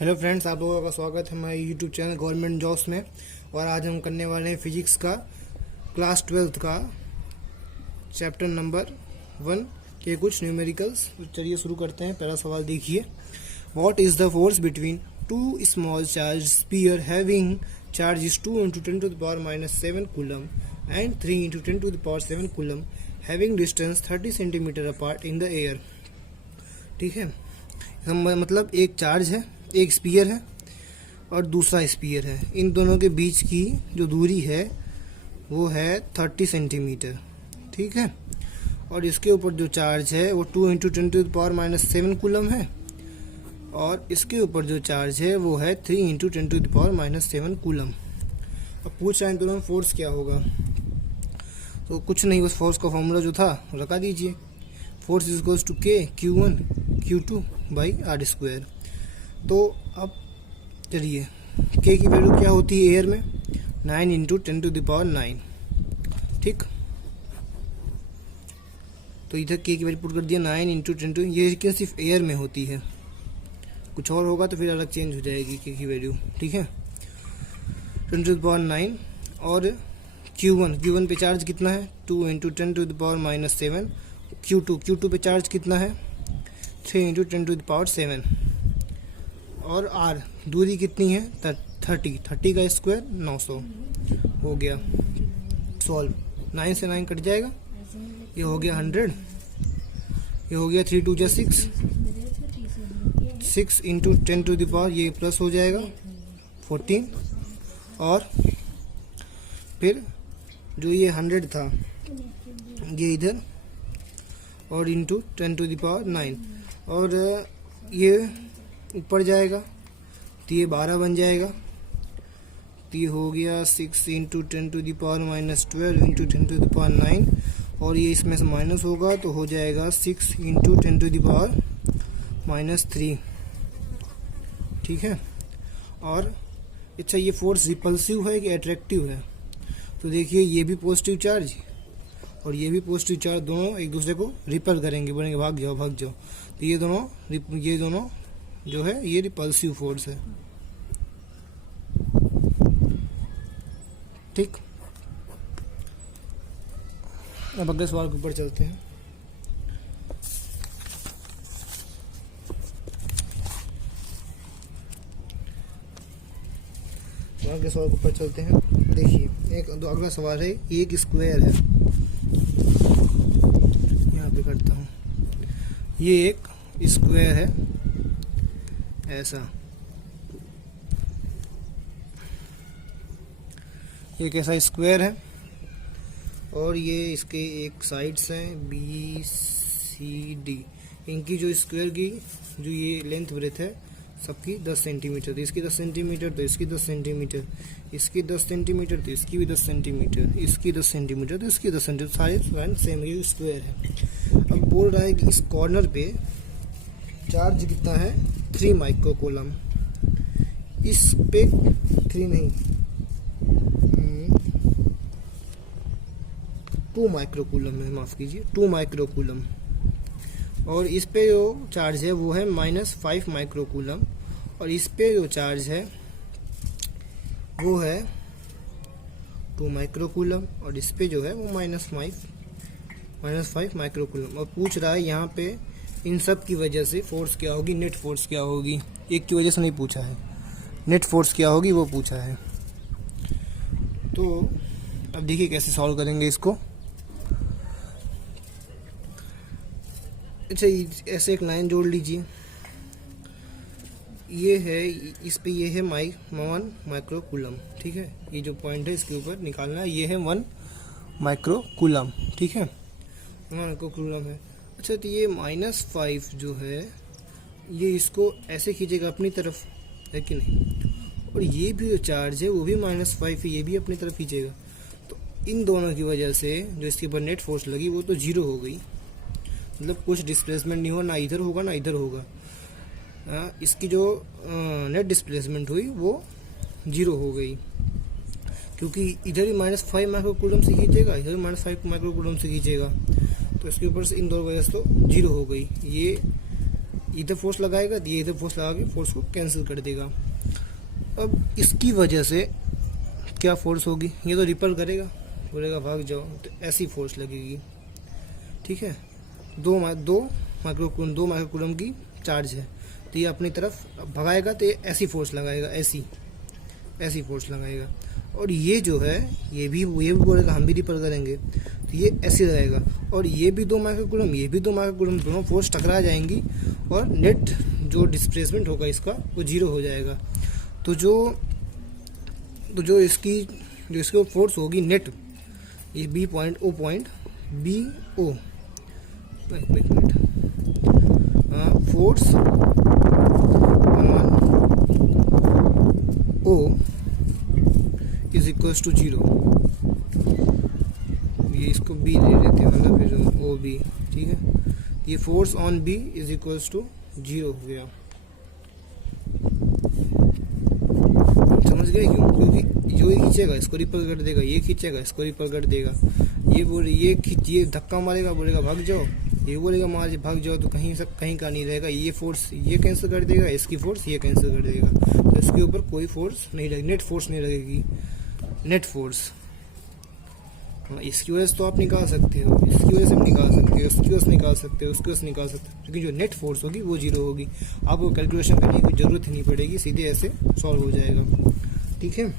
Hello friends, आप लोगों का स्वागत है हमारे यूट्यूब चैनल गवर्नमेंट जॉब्स में। और आज हम करने वाले हैं फिजिक्स का क्लास 12th का चैप्टर नंबर 1 के कुछ न्यूमेरिकल्स। चलिए शुरू करते हैं। पहला सवाल देखिए, what is the force between two small charge sphere having charge 2 × 10⁻⁷ coulomb and 3 × 10⁻7 coulomb having distance 30 centimetre apart in the air. ठीक है, मतलब एक चार्ज है, एक स्पीयर है और दूसरा स्पीयर है। इन दोनों के बीच की जो दूरी है वो है 30 सेंटीमीटर। ठीक है, और इसके ऊपर जो चार्ज है वो 2 × 10⁻⁷ कूलम है और इसके ऊपर जो चार्ज है वो है 3 × 10⁻7 कूलम। अब पूछ रहे हैं दोनों फोर्स क्या होगा, तो कुछ नहीं, बस फोर्स का फॉर्मूला जो था लगा दीजिए। Force is equals to K Q1 Q2 by R²। तो अब चलिए, K की वैल्यू क्या होती है एयर में? 9 × 10⁹। ठीक, तो इधर K की वैल्यू पुट कर दिया 9 × 10। ये लेकिन सिर्फ एयर में होती है, कुछ और होगा तो फिर अलग चेंज हो जाएगी K की वैल्यू। ठीक है, 10⁹। और Q1 पे चार्ज कितना है? 2 × 10⁻⁷। Q2 पे चार्ज कितना है? 3 × 10⁻7। और R दूरी कितनी है? 30 का स्क्वायर 900 हो गया। सॉल्व, 9 से 9 कट जाएगा, ये हो गया 100, ये हो गया 3 × 2 = 6, 6 × 10⁻, ये प्लस हो जाएगा 14। और फिर जो ये 100 था ये इधर और इंटू 10⁹। और ये ऊपर जाएगा तो ये 12 बन जाएगा, तो ये हो गया 6 × 10⁻⁻12 × 10⁹। और ये इसमें से माइनस होगा तो हो जाएगा 6 × 10⁻⁻3। ठीक है, और अच्छा, ये फोर्स रिपल्सिव है कि अट्रैक्टिव है? तो देखिए, ये भी पॉजिटिव चार्ज और ये भी पॉजिटिव चार्ज, दोनों एक दूसरे को रिपल करेंगे, बोलेंगे भाग जाओ भाग जाओ। तो ये दोनों जो है ये रिपल्सिव फोर्स है। ठीक, अब अगले सवाल के ऊपर चलते हैं। अगले सवाल के ऊपर चलते हैं। देखिए, अगला सवाल है, एक स्क्वायर है, यहाँ पे करता हूँ। ये एक स्क्वायर है ऐसा, ये कैसा स्क्वायर है और ये इसके एक साइड्स हैं BCD। इनकी जो स्क्वायर की जो ये लेंथ ब्रेथ है सबकी 10 सेंटीमीटर, तो इसकी 10 सेंटीमीटर, तो इसकी 10 सेंटीमीटर, इसकी 10 सेंटीमीटर, तो इसकी भी 10 सेंटीमीटर, इसकी 10 सेंटीमीटर, तो इसकी 10 सेंटीमीटर, सारे सेम ये स्क्वायर है। अब बोल रहा है कि इस कॉर्नर पे चार्ज कितना है? 3 माइक्रो कूलम। इस पे 3 नहीं, 2 माइक्रो कूलम है, माफ कीजिए, 2 माइक्रो कूलम। और इस पे जो चार्ज है वो है -5 माइक्रो कूलम, और इस पे जो चार्ज है वो है 2 माइक्रो कूलम, और इस पे जो है वो -5 माइक्रो कूलम। और पूछ रहा है यहाँ पे इन सब की वजह से फोर्स क्या होगी, नेट फोर्स क्या होगी। एक की वजह से नहीं पूछा है, नेट फोर्स क्या होगी वो पूछा है। तो अब देखिए कैसे सॉल्व करेंगे इसको। अच्छा, ऐसे एक लाइन जोड़ लीजिए, ये है, इस पे ये है 1 माइक्रो कूलम। ठीक है, ये जो पॉइंट है इसके ऊपर निकालना है, ये है 1 माइक्रो कूलम। ठीक है, 1 माइक्रो कूलम है। अच्छा, तो ये -5 जो है ये इसको ऐसे खींचेगा अपनी तरफ, है कि नहीं? और ये भी जो चार्ज है वो भी -5 है, ये भी अपनी तरफ खींचेगा। तो इन दोनों की वजह से जो इसके ऊपर नेट फोर्स लगी वो तो 0 हो गई, मतलब कुछ डिस्प्लेसमेंट नहीं हुआ, ना इधर होगा ना इधर होगा। इसकी जो नेट डिस्प्लेसमेंट हुई वो 0 हो गई, क्योंकि इधर ही -5 माइक्रो कूलम से खींचेगा, इधर भी -5 माइक्रो कूलम से खींचेगा, तो इसके ऊपर से इन दोनों वजह से तो 0 हो गई। इधर फोर्स लगाएगा तो ये इधर फोर्स लगा के फोर्स को कैंसिल कर देगा। अब इसकी वजह से क्या फोर्स होगी, ये तो रिपेल करेगा, बोलेगा भाग जाओ, तो ऐसी फोर्स लगेगी। ठीक है, दो माइक्रोकूलम की चार्ज है, तो ये अपनी तरफ भगाएगा तो ये ऐसी फोर्स लगाएगा, ऐसी फोर्स लगाएगा। और ये जो है ये भी बोलेगा हम भी रिपेल करेंगे, तो ये ऐसे लगाएगा। और ये भी 2 माइक्रोकूलम, ये भी 2 माइक्रोकूलम, दोनों फोर्स टकरा जाएंगी और नेट जो डिस्प्लेसमेंट होगा इसका वो 0 हो जाएगा। तो जो इसकी फोर्स होगी नेट, ये B point O point B O, एक minute, force O is equals to 0। ये इसको बी ले लेते हैं, मतलब फिर ओ बी। ठीक है, ये force on B is equals to 0 हो गया। समझ गए क्यों? क्योंकि जो ये खींचेगा इसको रिपेल कर देगा, ये खींचेगा इसको रिपेल कर देगा। ये धक्का मारेगा, बोलेगा भाग जाओ, ये बोलेगा मार भाग जाओ, तो कहीं का नहीं रहेगा। ये फोर्स ये कैंसिल कर देगा, इसकी फोर्स ये कैंसिल कर देगा, तो इसके ऊपर कोई फोर्स नहीं लगेगी, नेट फोर्स नहीं लगेगी। नेट फोर्स इसकी वजह से तो आप निकाल सकते हो, इसकी वजह से आप निकाल सकते हो, उसकी वजह से निकाल सकते हो, उसकी वजह से निकाल सकते हो, क्योंकि जो नेट फोर्स होगी वो 0 होगी। आपको कैलकुलेशन करने की जरूरत ही नहीं पड़ेगी, सीधे ऐसे सॉल्व हो जाएगा। ठीक है।